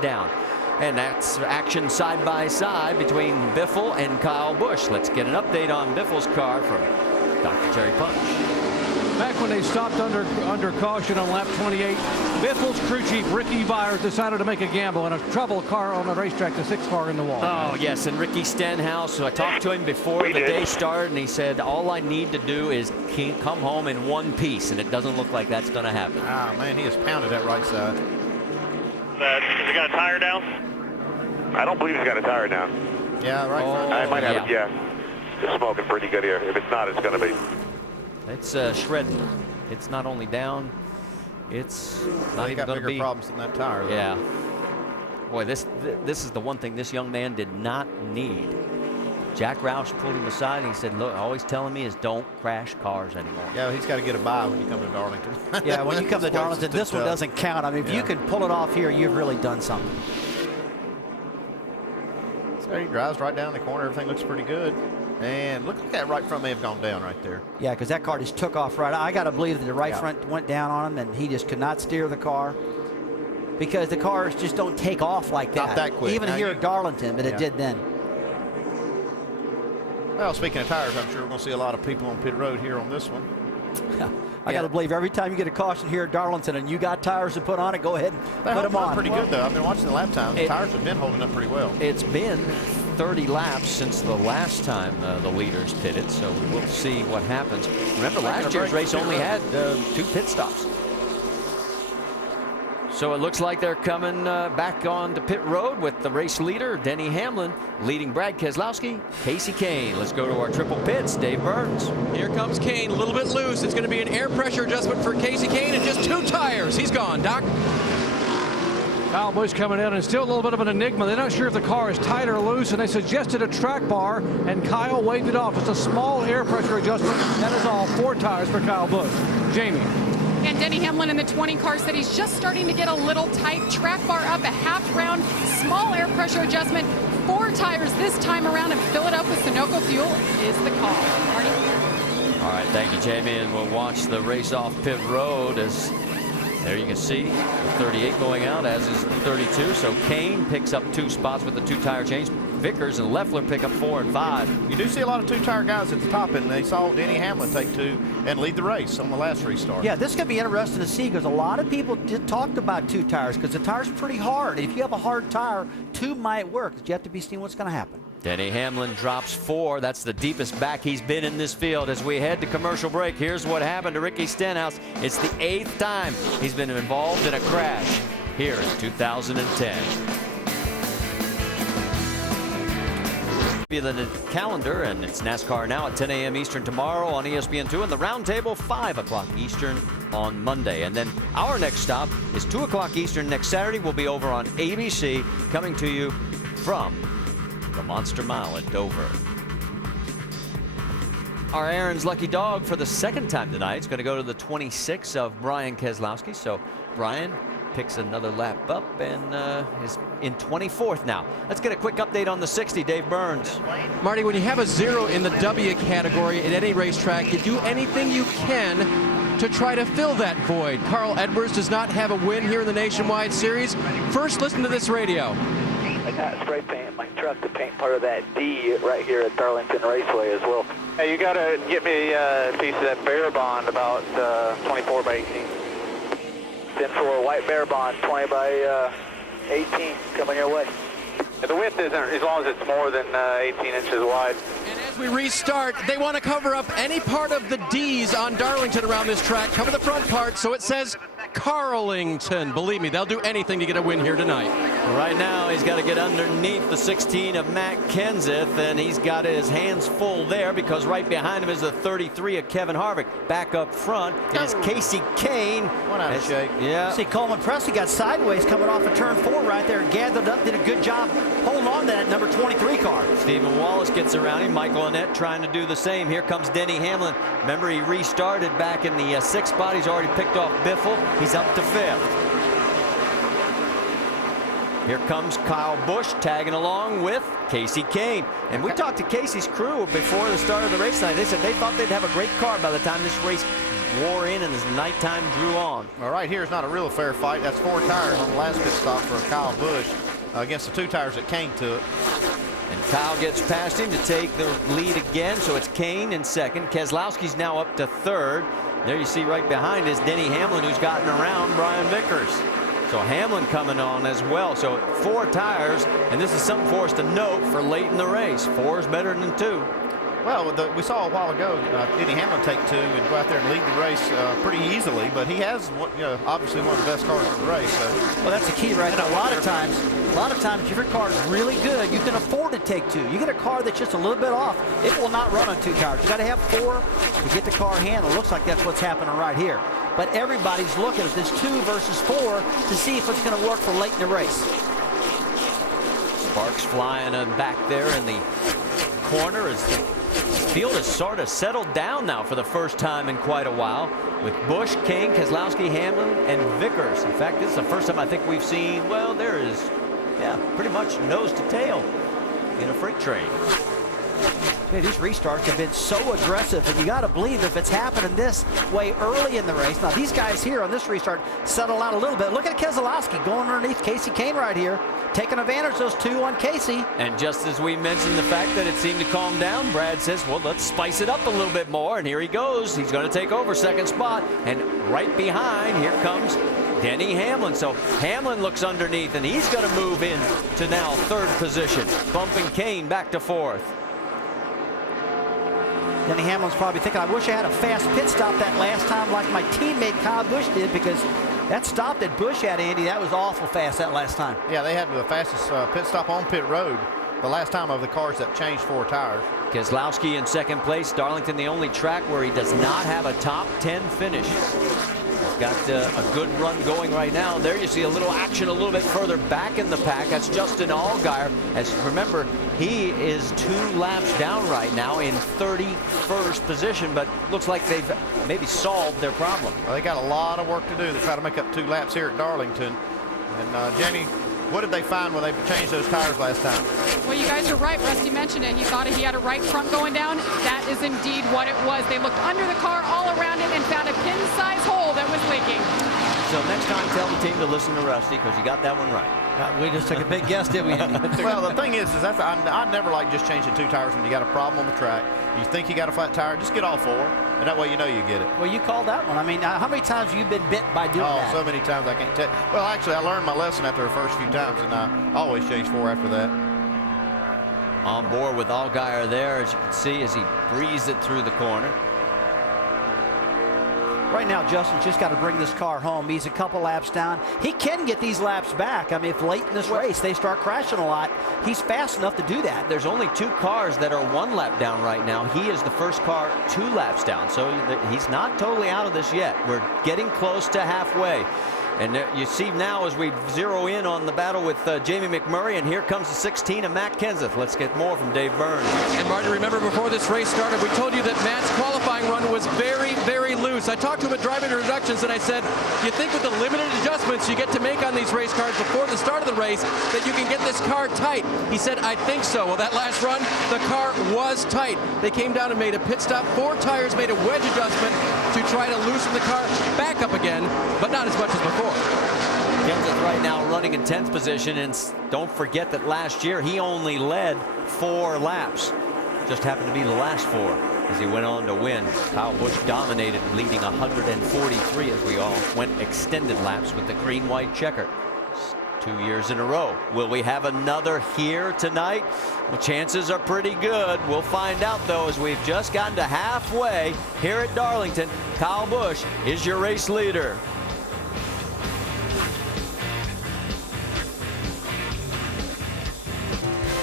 down. And that's action side by side between Biffle and Kyle Busch. Let's get an update on Biffle's car from Dr. Terry Punch. Back when they stopped under caution on lap 28, Biffle's crew chief Ricky Byers decided to make a gamble and a trouble car on the racetrack, the 6th car in the wall. Oh yes, and Ricky Stenhouse, so I talked to him before the day started, and he said all I need to do is come home in one piece, and it doesn't look like that's going to happen. Ah man, he has pounded that right side. Has he got a tire down? I don't believe he's got a tire down. Yeah, right. I might have it. Yeah, it's smoking pretty good here. If it's not, it's going to be. It's shredding. It's not only down, it's not even got going to be. bigger problems than that tire. Though. Yeah. Boy, this is the one thing this young man did not need. Jack Roush pulled him aside and he said, look, always telling me is don't crash cars anymore. Yeah, he's got to get a bye when you come to Darlington. Yeah, when you come to Darlington, this one doesn't count. I mean, if you can pull it off here, you've really done something. So he drives right down the corner. Everything looks pretty good. And look like that right front may have gone down right there. Yeah, because that car just took off right. I got to believe that the right front went down on him, and he just could not steer the car. Because the cars just don't take off like that. Not that quick. Even here at Darlington, but it did then. Well, speaking of tires, I'm sure we're going to see a lot of people on pit road here on this one. I got to believe every time you get a caution here at Darlington and you got tires to put on it, go ahead and put them on. Pretty good, though. I've been watching the lap time. The tires have been holding up pretty well. It's been 30 laps since the last time the leaders pitted, so we'll see what happens. Remember, last year's race only had 2 pit stops. So it looks like they're coming back onto pit road with the race leader, Denny Hamlin, leading Brad Keselowski, Casey Kane. Let's go to our triple pits, Dave Burns. Here comes Kane, a little bit loose. It's going to be an air pressure adjustment for Casey Kane and just 2 tires. He's gone, Doc. Kyle Busch coming in, and still a little bit of an enigma. They're not sure if the car is tight or loose, and they suggested a track bar, and Kyle waved it off. It's a small air pressure adjustment. That is all 4 tires for Kyle Busch. Jamie. And Denny Hamlin in the 20 car said he's just starting to get a little tight. Track bar up, a half round, small air pressure adjustment, 4 tires this time around, and fill it up with Sunoco fuel is the call. Marty? All right, thank you, Jamie, and we'll watch the race off pit road as there you can see the 38 going out, as is the 32. So Kane picks up 2 spots with the 2 tire change. Vickers and Leffler pick up 4 and 5. You do see a lot of 2-tire guys at the top, and they saw Denny Hamlin take 2 and lead the race on the last restart. Yeah, this could be interesting to see because a lot of people did talk about 2 tires because the tires are pretty hard. If you have a hard tire, 2 might work. You have to be seeing what's going to happen. Denny Hamlin drops 4. That's the deepest back he's been in this field. As we head to commercial break, here's what happened to Ricky Stenhouse. It's the 8th time he's been involved in a crash here in 2010. The calendar, and it's NASCAR now at 10 a.m. Eastern tomorrow on ESPN2, and the roundtable 5 o'clock Eastern on Monday. And then our next stop is 2 o'clock Eastern next Saturday. We'll be over on ABC, coming to you from the Monster Mile at Dover. Our Aaron's lucky dog for the 2nd time tonight is going to go to the 26 of Brian Keselowski. So Brian picks another lap up and is in 24th now. Let's get a quick update on the 60. Dave Burns. Marty, when you have a 0 in the W category at any racetrack, you do anything you can to try to fill that void. Carl Edwards does not have a win here in the Nationwide Series. First, listen to this radio. I got spray paint in my truck to paint part of that D right here at Darlington Raceway as well. Hey, you got to get me a piece of that bear bond about 24 by 18. 10-4 white bear bond, 20 by 18, coming your way. The width isn't, as long as it's more than 18 inches wide. And as we restart, they want to cover up any part of the D's on Darlington around this track. Cover the front part so it says Carlington. Believe me, they'll do anything to get a win here tonight. Right now, he's got to get underneath the 16 of Matt Kenseth, and he's got his hands full there because right behind him is the 33 of Kevin Harvick. Back up front is Casey Kane. One out of shake. Yeah. See, Coleman Presley got sideways coming off of turn 4 right there, gathered up, did a good job holding on to that number 23 car. Stephen Wallace gets around him. Michael Annett trying to do the same. Here comes Denny Hamlin. Remember, he restarted back in the 6th spot. He's already picked off Biffle. He's up to 5th. Here comes Kyle Busch tagging along with Casey Kane. And we talked to Casey's crew before the start of the race tonight. They said they thought they'd have a great car by the time this race wore in and as nighttime drew on. Well, right here is not a real fair fight. That's 4 tires on the last pit stop for Kyle Busch against the 2 tires that Kane took. And Kyle gets past him to take the lead again, so it's Kane in second. Keselowski's now up to third. There you see right behind is Denny Hamlin, who's gotten around Brian Vickers. So Hamlin coming on as well. So 4 tires, and this is something for us to note for late in the race. 4 is better than 2. Well, we saw a while ago Denny Hamlin take 2 and go out there and lead the race pretty easily, but he has, obviously one of the best cars in the race. So. Well, that's the key right now. A lot of times, if your car is really good, you can afford to take 2. You get a car that's just a little bit off, it will not run on 2 tires. You got to have 4 to get the car handled. Looks like that's what's happening right here. But everybody's looking at this 2 versus 4 to see if it's going to work for late in the race. Sparks flying back there in the corner as the field has sort of settled down now for the first time in quite a while, with Busch, King, Keselowski, Hamlin, and Vickers. In fact, this is the first time I think we've seen, well, there is, pretty much nose to tail in a freight train. Yeah, these restarts have been so aggressive, and you got to believe if it's happening this way early in the race. Now, these guys here on this restart settle out a little bit. Look at Keselowski going underneath Casey Kane right here, taking advantage of those 2 on Casey. And just as we mentioned the fact that it seemed to calm down, Brad says, well, let's spice it up a little bit more. And here he goes. He's going to take over second spot. And right behind, here comes Denny Hamlin. So Hamlin looks underneath, and he's going to move in to now 3rd position, bumping Kane back to 4th. Denny Hamlin's probably thinking, I wish I had a fast pit stop that last time like my teammate Kyle Busch did, because that stop that Busch had, Andy, that was awful fast that last time. Yeah, they had the fastest pit stop on pit road the last time of the cars that changed 4 tires. Keselowski in second place. Darlington, the only track where he does not have a top 10 finish. Got a good run going right now. There you see a little action a little bit further back in the pack. That's Justin Allgaier. As remember, he is 2 laps down right now in 31st position, but looks like they've maybe solved their problem. Well, they got a lot of work to do to try to make up 2 laps here at Darlington. And Jenny, what did they find when they changed those tires last time? Well, you guys are right. Rusty mentioned it. He thought he had a right front going down. That is indeed what it was. They looked under the car, all around it, and found a pin-size hole that was leaking. So next time, tell the team to listen to Rusty, because you got that one right. We just took a big guess, didn't we, Andy? Well, the thing is I never like just changing 2 tires when you got a problem on the track. You think you got a flat tire, just get all 4, and that way you know you get it. Well, you called that one. I mean, how many times have you been bit by doing that? Oh, so many times I can't tell. Well, actually, I learned my lesson after the first few times, and I always change 4 after that. On board with Allgaier there, as you can see, as he breezed it through the corner. Right now, Justin's just got to bring this car home. He's a couple laps down. He can get these laps back. I mean, if late in this race they start crashing a lot, he's fast enough to do that. There's only 2 cars that are 1 lap down right now. He is the first car 2 laps down, so he's not totally out of this yet. We're getting close to halfway. And you see now as we zero in on the battle with Jamie McMurray, and here comes the 16 of Matt Kenseth. Let's get more from Dave Burns. And Martin, remember before this race started, we told you that Matt's qualifying run was very, very loose. I talked to him at driving introductions, and I said, you think with the limited adjustments you get to make on these race cars before the start of the race that you can get this car tight? He said, I think so. Well, that last run, the car was tight. They came down and made a pit stop. 4 tires made a wedge adjustment to try to loosen the car back up again, but not as much as before. Kenseth right now running in 10th position, and don't forget that last year he only led 4 laps. Just happened to be the last 4 as he went on to win. Kyle Busch dominated, leading 143 as we all went extended laps with the green-white checker. 2 years in a row. Will we have another here tonight? Well, chances are pretty good. We'll find out, though, as we've just gotten to halfway here at Darlington. Kyle Busch is your race leader.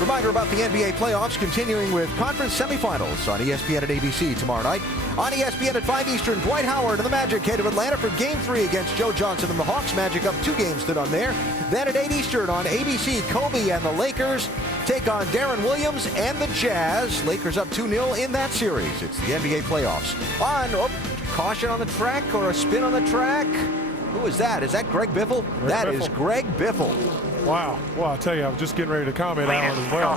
Reminder about the NBA playoffs, continuing with conference semifinals on ESPN and ABC tomorrow night. On ESPN at 5 Eastern, Dwight Howard and the Magic head to Atlanta for Game 3 against Joe Johnson and the Hawks. Magic up 2 games to none there. Then at 8 Eastern on ABC, Kobe and the Lakers take on Darren Williams and the Jazz. Lakers up 2-0 in that series. It's the NBA playoffs. Caution on the track or a spin on the track. Who is that? Is that Greg Biffle? That is Greg Biffle. Wow. Well, I'll tell you, I was just getting ready to comment on it as well.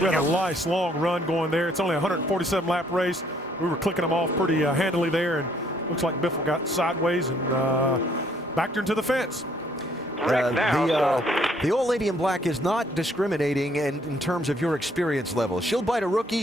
We had a nice long run going there. It's only a 147 lap race. We were clicking them off pretty handily there, and looks like Biffle got sideways and backed her into the fence. The old lady in black is not discriminating in terms of your experience level. She'll bite a rookie,